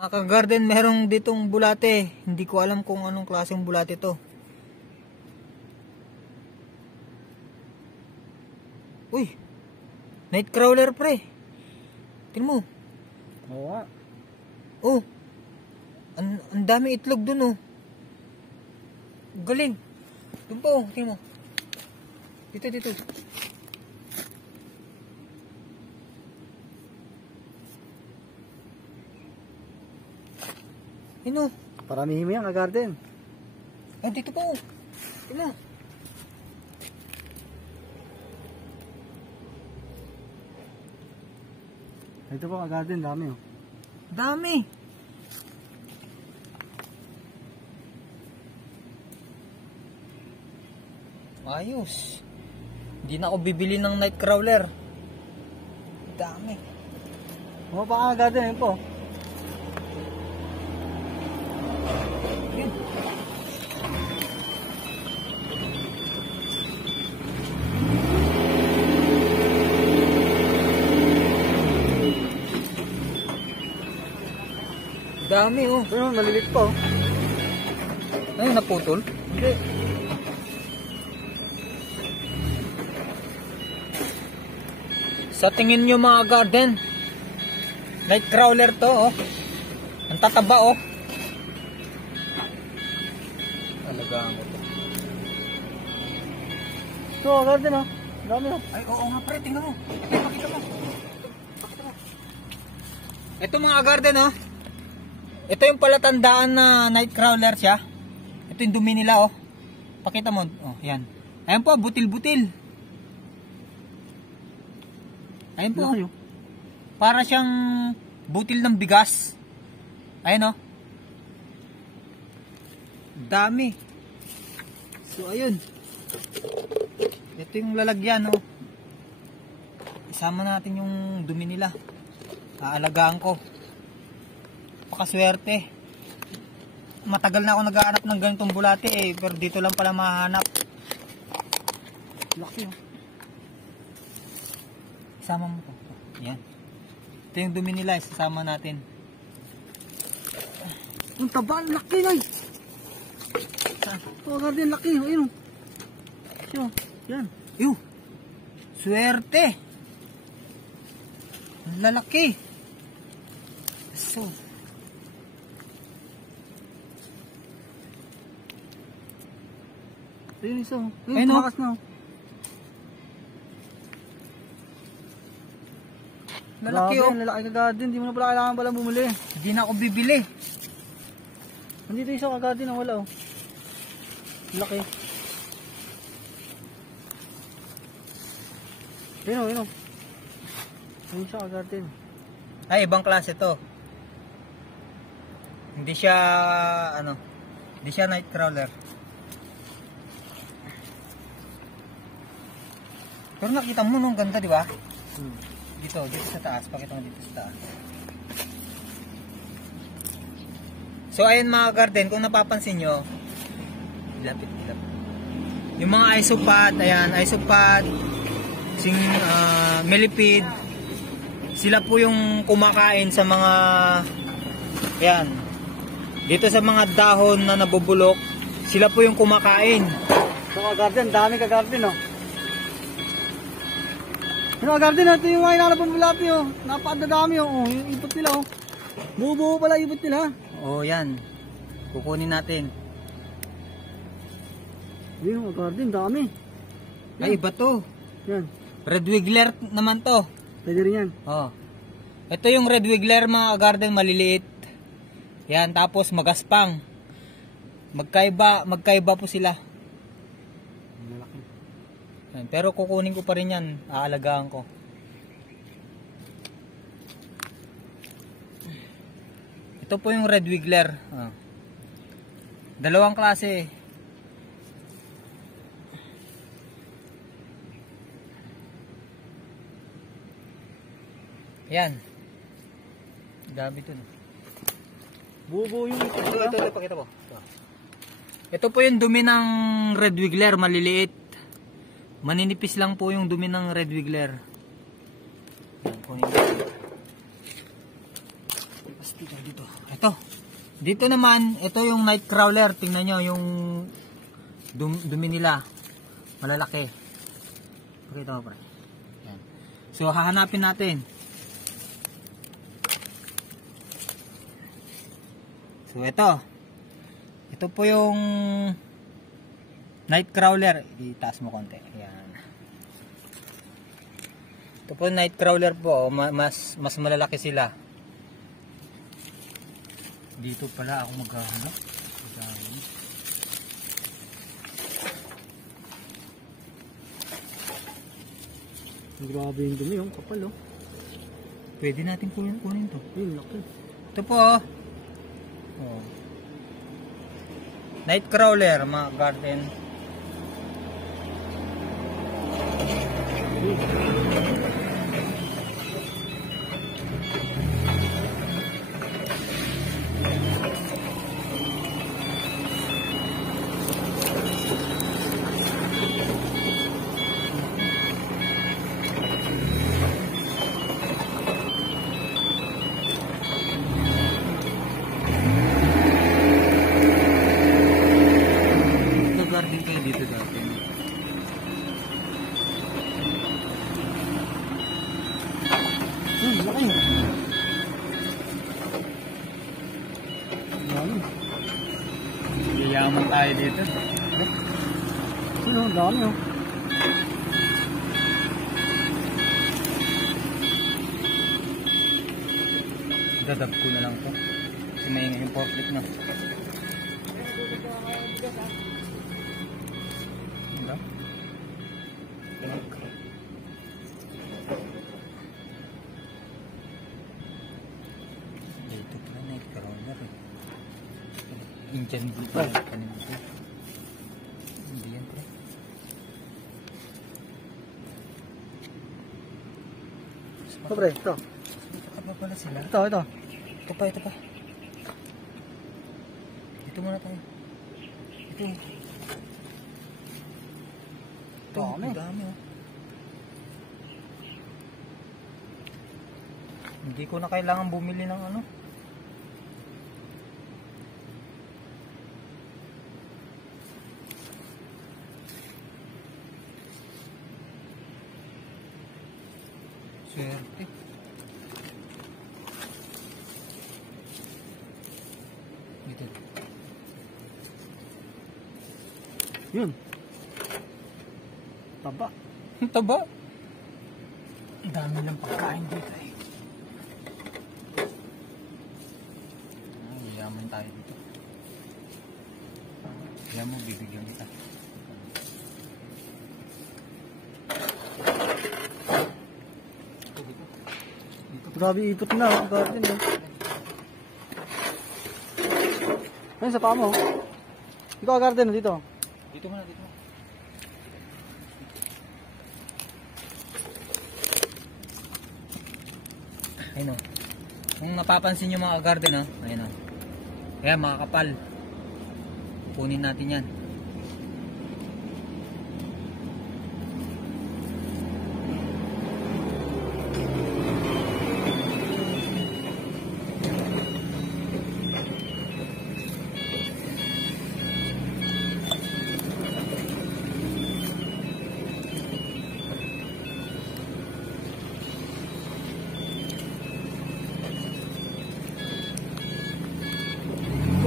Mga ka-garden, merong ditong bulate. Hindi ko alam kung anong klaseng bulate to. Uy, night crawler pre. Tingnan mo. Oo. Oh, ang dami itlog dun oh. Galing. Doon pa oh, tingnan mo. Dito. Ano? Paramihin mo yan, ka-garden. Ah, dito pa oh. Tingnan mo. Ito po, ka-garden, dami oh. Dami. Ayos. Hindi na ako bibili ng night crawler. Dami. Oo pa, ka-garden, yun po. Yun. Dami oh. Pero malilit pa oh. Ay, naputol? Hindi. Sa tingin nyo mga garden, night crawler to oh. Ang tataba oh. Talaga mo to. Ito, ka-garden oh. Dami oh. Ay, oo nga pre, tingnan mo. Ay, pakita mo. Ito mga garden oh. Ito yung palatandaan na night crawler siya. Ito yung dumi nila oh. Pakita mo. Oh, yan. Ayan po, butil-butil. Ayan po. Laki, oh. Para siyang butil ng bigas. Ayan oh. Dami. So ayun. Ito yung lalagyan oh. Isama natin yung dumi nila. Aalagaan ko. Pakaswerte. Matagal na ako naghahanap ng ganitong bulate eh, pero dito lang pala mahanap. Laki oh. Isama mo ko. Yan. Ito yung dumi nila, isasama natin. Ang taba, laki na eh. Ito, ka-garden, laki oh. Ayun oh. Ayun, yan. Ew! Swerte! Ang lalaki! So, Ayun isa oh. Ayun, Ayun, oh. tumakas na oh. lalaki Grabe, oh. ang lalaki, ka-garden. Hindi mo na pala kailangan pala bumili. Hindi na ako bibili. Nandito isa, ka-garden oh. Wala oh. Laki. Ayun oh, ayun oh. Ayun siya, ka-garden. Ay, ibang klase to. Hindi siya, hindi siya night crawler. Pero nakita mo nung ganda, di ba? Dito sa taas. Pakita mo dito sa taas. So, ayun mga garden, kung napapansin nyo, ilapit. Yung mga isopod, ayan, isopod, millipede, sila po yung kumakain sa mga, ayan, dito sa mga dahon na nabubulok, sila po yung kumakain. So, ka-garden, dami ka-garden oh. Yung ka-garden, ito yung mga inanap ng bulapi oh. Napakadadami oh. Yung ipot nila oh. Buo-buo pala ipot nila. Oh, yan. Kukunin natin. Ayun, ka-garden, dami. Ay, iba to. Yan, Red Wiggler naman to. pwede rin yan. Oh. Ito yung Red Wiggler mga garden, maliliit. Yan, tapos magaspang. Magkaiba po sila. Malaki. Yan, pero kukunin ko pa rin yan. Aalagaan ko. Ito po yung Red Wiggler. Oh. Dalawang klase. Yan. Gabi to. Buo-buo yung ipot Ito, nila. pakita po. Ito po yung dumi ng Red Wiggler, maliliit. Maninipis lang po yung dumi ng Red Wiggler. Yan, kunin natin. dito. Ito. Dito naman, ito yung night crawler. Tingnan nyo yung dumi nila. Malalaki. Pakita mo, pre. Yan. So, hahanapin natin. So, ito. Ito po yung night crawler. Itaas mo konti. Yan. Ito po night crawler po. Mas malalaki sila. Dito pala ako maghahanap. Grabe yung dumi, yung kapal oh. Pwede natin kunin to. Ayun, laki. Ito po oh. Oh. Night crawler, mga garden. Garden kayo dito dati. Laki. Dami. Yayaman tayo dito. Sino? Dami oh. Dadab ko na lang po. Kasi may yung forklift na. Diba? Dito pala na ikaroner eh. Indian blue pa. Kanina ito. Hindi yan pre. Ito pre, ito. Saka pala sila. Ito. Ito pa. Dito muna tayo. Ito. Dami. Dami oh. Hindi ko na kailangan bumili ng ano. Swerte. Dito. Yun. Taba. Taba. Ang dami ng pagkain dito eh. Yaman tayo dito. Kaya mo, bibigyan kita. Grabe ipot na ang garden eh. Ayun sa paa mo. Ikaw ang garden dito. Dito muna. Ayun o. Kung napapansin nyo mga garden o. Ayun o. Kaya makakapal. Kunin natin yan.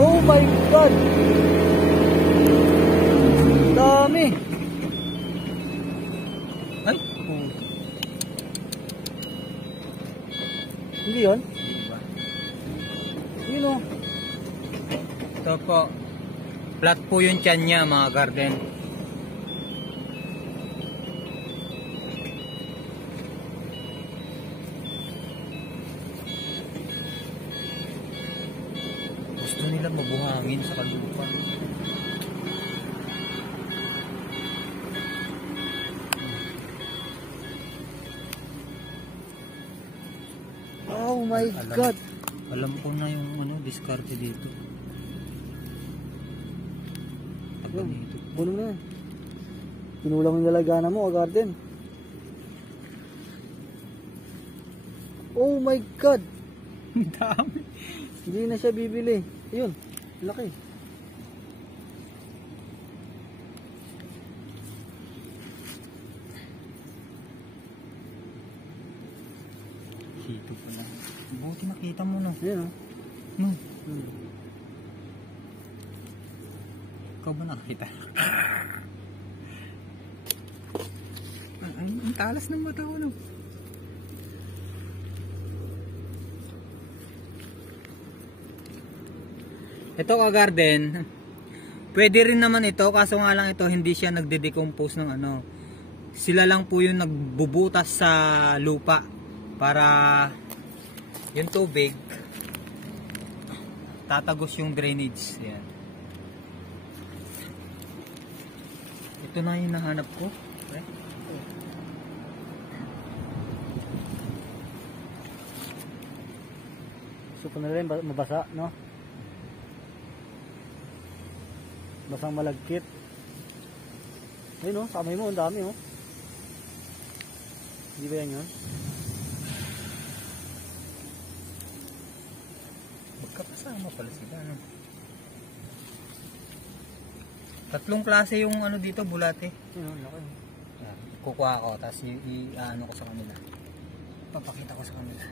Oh my God! Dami! Ay! Hindi yun? Diba? Yun o. Ito po. Flat po yung tiyan niya mga garden. Gusto nila mabuhangin sa kalupa. Oh my God! Alam ko na yung ano, diskarte dito. Pag Yun, ganito. buno na yan. Kinulang yung lalagana mo, garden. Oh my God! Ang dami. Hindi na siya bibili. Ayun, laki. Dito pala. Buti nakita mo na. Ayun oh. No. Hmm. Ikaw ba nakakita? Ang talas ng mata ko, no? Ito ka-garden, pwede rin naman ito, kaso nga lang ito hindi siya nagde-decompose ng ano. Sila lang po yung nagbubutas sa lupa para yung tubig tatagos yung drainage. Yan. Ito na yung nahanap ko. Okay. Gusto ko na rin mabasa, no? Basang malagkit. Ayun oh, kamay mo, ang dami oh. Hindi ba yan yun? Magkakasama pala sila, no? Tatlong klase yung ano dito, bulate. Ayun oh, laki. Kukuha ko, tapos i-ano ko sa kanila. Papakita ko sa kanila.